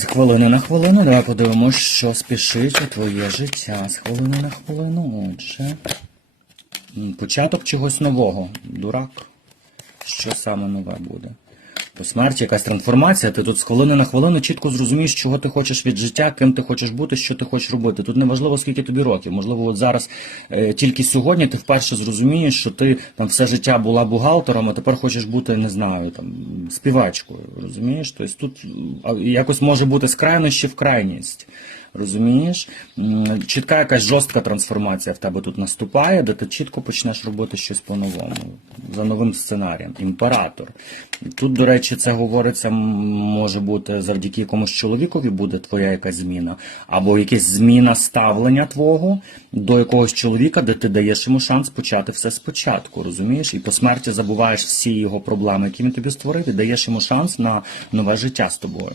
З хвилини на хвилину давай подивимось, що спішить у твоє життя. З хвилини на хвилину. Отже. Початок чогось нового. Дурак. Що саме нове буде? По смерті якась трансформація, ти тут з хвилини на хвилину чітко зрозумієш, чого ти хочеш від життя, ким ти хочеш бути, що ти хочеш робити. Тут не важливо, скільки тобі років. Можливо, от зараз е, тільки сьогодні ти вперше зрозумієш, що ти там все життя була бухгалтером, а тепер хочеш бути, не знаю, там співачкою. Розумієш? Тобто тут якось може бути з крайності в крайність. Розумієш? Чітка якась жорстка трансформація в тебе тут наступає, де ти чітко почнеш робити щось по-новому, за новим сценарієм. Імператор. Тут, до речі, це говориться, може бути завдяки якомусь чоловікові буде твоя якась зміна, або якась зміна ставлення твого до якогось чоловіка, де ти даєш йому шанс почати все спочатку, розумієш? І по смерті забуваєш всі його проблеми, які він тобі створив, і даєш йому шанс на нове життя з тобою.